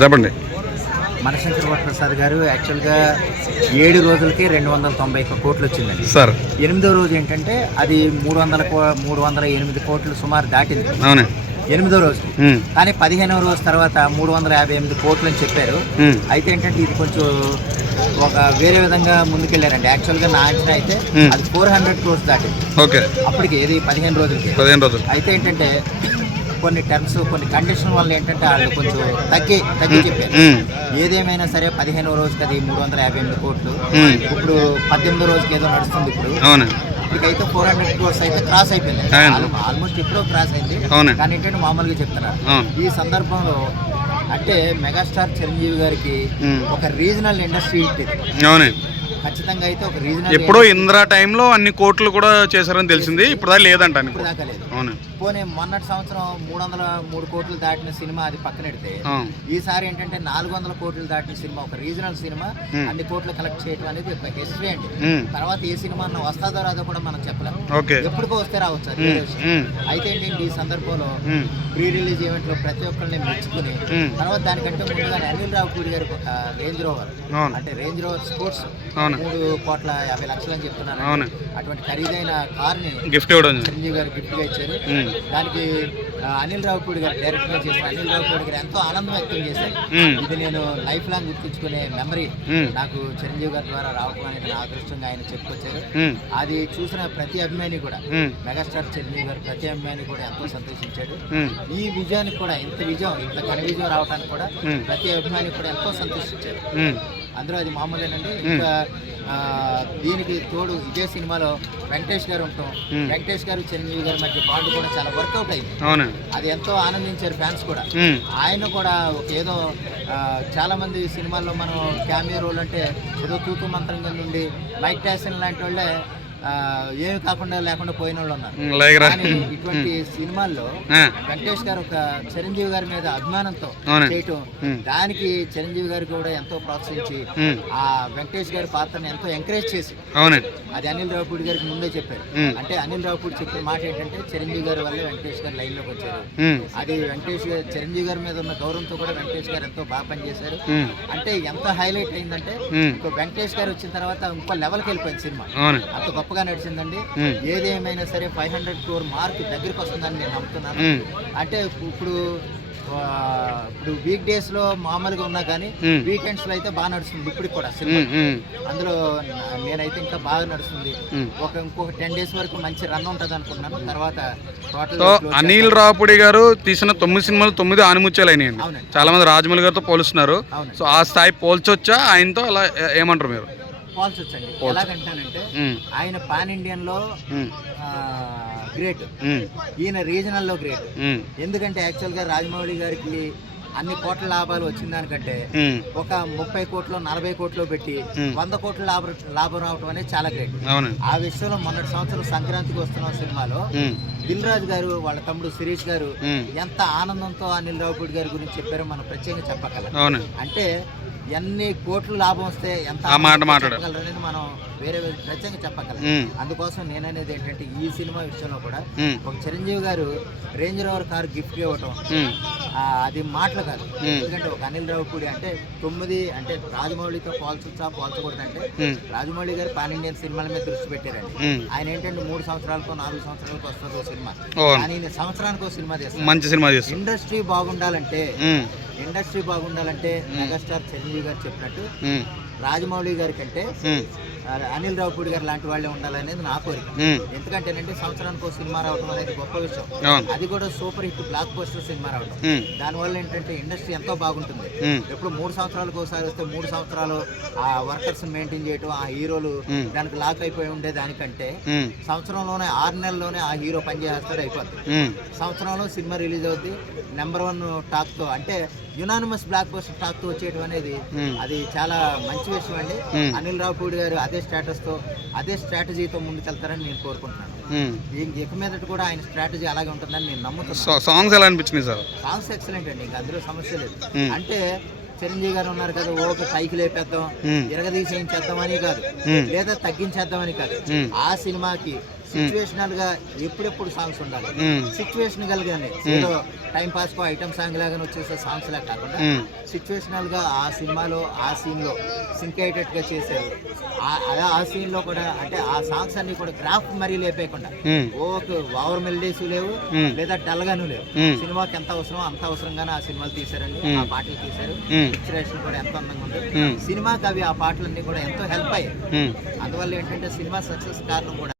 చెప్పండి. మనశంకర్ ప్రసాద్ గారు యాక్చువల్గా 7 రోజులకి 291 కోట్లు వచ్చిందండి సార్. 8వ రోజు ఏంటంటే అది 308 కోట్లు సుమారు దాటింది. అవునా? 8వ రోజు. కానీ 15వ రోజు తర్వాత 358 కోట్లు అని చెప్పారు. అయితే ఏంటంటే ఇది కొంచెం ఒక వేరే విధంగా ముందుకెళ్ళారండి. యాక్చువల్గా నా అంచనా అయితే అది 400 క్రోర్స్ దాటింది. ఓకే. అప్పటికి ఏది 15 రోజులకి. అయితే ఏంటంటే కొన్ని టర్మ్స్ కొన్ని కండిషన్ వల్ల ఏంటంటే వాళ్ళు కొంచెం తగ్గి చెప్పారు. ఏదేమైనా సరే 15వ రోజుకి అది 358 కోట్లు. ఇప్పుడు 18వ రోజుకి ఏదో నడుస్తుంది. ఇప్పటికైతే 400 క్రోర్స్ అయితే క్రాస్ అయిపోయింది. ఆల్మోస్ట్ ఎప్పుడో క్రాస్ అయింది. కానీ ఏంటంటే మామూలుగా చెప్తున్నారు. ఈ సందర్భంలో అంటే మెగాస్టార్ చిరంజీవి గారికి ఒక రీజనల్ ఇండస్ట్రీ ఇది ఖచ్చితంగా అయితే ఒక రీజనల్. ఎప్పుడో ఇంద్రా టైంలో అన్ని కోట్లు కూడా చేశారని తెలిసింది. ఇప్పుడు దాకా లేదంట. ఇప్పుడు దాకా లేదు. పోనీ మొన్నటి సంవత్సరం 303 కోట్లు దాటిన సినిమా అది పక్కనెడితే ఈసారి ఏంటంటే 400 కోట్లు దాటిన సినిమా ఒక రీజనల్ సినిమా అన్ని కోట్లు కలెక్ట్ చేయడం అనేది ఒక హిస్టరీ అండి. తర్వాత ఏ సినిమా వస్తాదో రాదో కూడా మనం చెప్పలేము. ఎప్పటికో వస్తే రావచ్చు. అయితే ఏంటంటే ఈ సందర్భంలో ప్రీ రిలీజ్ ఈవెంట్ లో ప్రతి ఒక్కరిని మెచ్చుకుని తర్వాత దానికంటే ముందుగా అనిల్ రావిపూడి గారికి ఒక రేంజ్ రోవర్ అంటే రేంజ్ రోవర్ స్పోర్ట్స్ 3,50,00,000 అని చెప్తున్నారు. అటువంటి ఖరీదైన కార్ ని గిఫ్ట్ చిరంజీవి గారు గిఫ్ట్ గా ఇచ్చారు. దానికి అనిల్ రావిపూడి గారు డైరెక్ట్ గా చేసిన అనిల్ రావిపూడి గారు ఎంతో ఆనందం వ్యక్తం చేశారు. ఇది నేను లైఫ్ లాంగ్ గుర్తించుకునే మెమరీ నాకు చిరంజీవి గారి ద్వారా రావడం అనేది నా అదృష్టంగా ఆయన చెప్పుకొచ్చారు. అది చూసిన ప్రతి అభిమాని కూడా మెగాస్టార్ చిరంజీవి గారు ప్రతి అభిమాని కూడా ఎంతో సంతోషించాడు. ఈ విజయానికి కూడా ఇంత ఘన విజయం రావడానికి కూడా ప్రతి అభిమాని కూడా ఎంతో సంతోషించారు. అందులో అది మామూలేనండి. ఇంకా దీనికి తోడు ఇదే సినిమాలో వెంకటేష్ గారు ఉంటాం. వెంకటేష్ గారు చిరంజీవి గారి మధ్య బాండ్ కూడా చాలా వర్కౌట్ అయింది. అది ఎంతో ఆనందించారు ఫ్యాన్స్ కూడా. ఆయన కూడా ఒక ఏదో చాలా మంది సినిమాల్లో మనం క్యామియో రోల్ అంటే ఏదో తూతు మంత్రంగా నుండి మైక్ టైసన్ లాంటి వాళ్ళే ఏమి కాకుండా లేకుండా పోయిన వాళ్ళు ఉన్నారు. కానీ ఇటువంటి సినిమాల్లో వెంకటేష్ గారు ఒక చిరంజీవి గారి మీద అభిమానంతో చేయటం దానికి చిరంజీవి గారు కూడా ఎంతో ప్రోత్సహించి ఆ వెంకటేష్ గారి పాత్రను ఎంతో ఎంకరేజ్ చేసి అది అనిల్ రావిపూడి గారికి ముందే చెప్పారు. అంటే అనిల్ రావిపూడి చెప్పిన మాట ఏంటంటే చిరంజీవి గారి వల్ల వెంకటేష్ గారు లైన్ లోకి వచ్చారు. అది చిరంజీవి గారి మీద ఉన్న గౌరవంతో కూడా వెంకటేష్ గారు ఎంతో బాగా పనిచేశారు. అంటే ఎంత హైలైట్ అయిందంటే వెంకటేష్ గారు వచ్చిన తర్వాత ఇంకో లెవెల్కి వెళ్ళిపోయింది సినిమా. అంత గొప్పగా నడిచిందండి. ఏదేమైనా సరే 500 crore మార్క్ దగ్గరికి వస్తుందని నేను నమ్ముతున్నాను. అంటే ఇప్పుడు వీక్ డేస్ లో మామూలుగా ఉన్నా కానీ వీకెండ్స్ లో అయితే బాగా నడుస్తుంది. ఇప్పుడు కూడా సినిమా అందులో నేనైతే ఇంకా బాగా నడుస్తుంది. ఇంకొక 10 days వరకు మంచి రన్ ఉంటుంది అనుకున్నాను. తర్వాత టోటల్ అనిల్ రావిపూడి గారు తీసిన 9 సినిమాలు 9 ఆనిముత్యాలైనాయండి. చాలా మంది రాజమౌళి గారితో పోలుస్తున్నారు. సో ఆ స్థాయి పోల్చొచ్చా ఆయనతో? అలా ఏమంటారు మీరు? పోల్చొచ్చండి. ఎలాగంటానంటే ఆయన పాన్ ఇండియన్ లో గ్రేట్, ఈయన రీజనల్ లో గ్రేట్. ఎందుకంటే యాక్చువల్ గా రాజమౌళి గారికి అన్ని కోట్ల లాభాలు వచ్చిన దానికంటే ఒక 30 కోట్లు 40 కోట్లు పెట్టి 100 కోట్ల లాభం రావడం అనేది చాలా గ్రేట్. ఆ విషయంలో మొన్నటి సంవత్సరం సంక్రాంతికి వస్తున్న సినిమాలో దిల్ రాజు గారు వాళ్ళ తమ్ముడు శిరీష్ గారు ఎంత ఆనందంతో అనిల్ రావిపూడి గారి గురించి చెప్పారో మనం ప్రత్యేకంగా చెప్పగలం. అంటే ఎన్ని కోట్లు లాభం వస్తే ఎంత చెప్పగలరనేది మనం వేరే ప్రత్యేకంగా చెప్పగలం. అందుకోసం నేననేది ఏంటంటే ఈ సినిమా విషయంలో కూడా ఒక చిరంజీవి గారు రేంజ్ రోవర్ కార్ గిఫ్ట్ ఇవ్వటం అది మాటలు కాదు. ఎందుకంటే ఒక అనిల్ రావిపూడి అంటే 9 అంటే రాజమౌళితో పోల్చకూడదు. అంటే రాజమౌళి గారు పాన్ ఇండియన్ సినిమాల మీద దృష్టి పెట్టారండి. ఆయన ఏంటంటే 3 సంవత్సరాలకో 4 సంవత్సరాలకు వస్తుందో సినిమా, కానీ సంవత్సరానికో సినిమా చేస్తారు. ఇండస్ట్రీ బాగుండాలంటే మెగాస్టార్ చిరంజీవి గారు చెప్పినట్టు రాజమౌళి గారి కంటే అనిల్ రావిపూడి గారు లాంటి వాళ్ళే ఉండాలనేది నా కోరిక. ఎందుకంటేనంటే సంవత్సరానికి సినిమా రావడం అనేది గొప్ప విషయం. అది కూడా super hit block buster cinema రావడం. దానివల్ల ఏంటంటే ఇండస్ట్రీ ఎంతో బాగుంటుంది. ఎప్పుడు 3 సంవత్సరాలకు ఒకసారి వస్తే 3 సంవత్సరాలు ఆ వర్కర్స్ మెయింటైన్ చేయడం, ఆ హీరోలు దానికి లాక్ అయిపోయి ఉండే దానికంటే సంవత్సరంలోనే 6 నెలల్లోనే ఆ హీరో పనిచేస్తాడు అయిపోతుంది. సంవత్సరంలో సినిమా రిలీజ్ అవుతుంది. నెంబర్ 1 టాక్ తో అంటే యునానిమస్ బ్లాక్ బస్టర్ టాక్ తో వచ్చేయడం అనేది అది చాలా మంచి విషయం అండి. అనిల్ రావిపూడి గారు అదే స్టేటస్ తో అదే స్ట్రాటజీతో ముందుకెళ్తారని నేను కోరుకుంటున్నాను. ఇక మీదట కూడా ఆయన స్ట్రాటజీ అలాగే ఉంటుందని నేను నమ్ముతున్నాను. సాంగ్స్ ఎలా అనిపించింది సార్? సాంగ్స్ ఎక్సలెంట్ అండి. ఇంకా అందులో సమస్య లేదు. అంటే చిరంజీవి గారు ఉన్నారు కదా, ఓకే పైకి లేపేద్దాం, ఇరగదీసేయించేద్దాం అని కాదు, లేదా తగ్గించేద్దామని కాదు. ఆ సినిమాకి సిచ్యువేషనల్ గా ఎప్పుడెప్పుడు సాంగ్స్ ఉండాలి, సిచ్యువేషన్ కలిగానే ఏదో టైం పాస్ కో ఐటమ్ సాంగ్ లాగా వచ్చేసే సాంగ్స్ లా కాకుండా సిచ్యువేషనల్ గా ఆ సినిమాలో ఆ సీన్ లో సింక్ అయ్యేటట్టుగా చేశారు. ఆ సీన్ లో కూడా అంటే ఆ సాంగ్స్ అన్ని కూడా గ్రాఫ్ మరీ లేపేయకుండా ఓవర్ మెలడీస్ లేవు లేదా డల్ గాను లేవు. సినిమాకి ఎంత అవసరం అంత అవసరంగానే ఆ సినిమాలు తీశారండి. ఆ పాటలు తీశారు, పిక్చరేషన్ కూడా ఎంతో అందంగా ఉంది సినిమాకి. అవి ఆ పాటలన్నీ కూడా ఎంతో హెల్ప్ అయ్యాయి. అందువల్ల ఏంటంటే సినిమా సక్సెస్ కారణం కూడా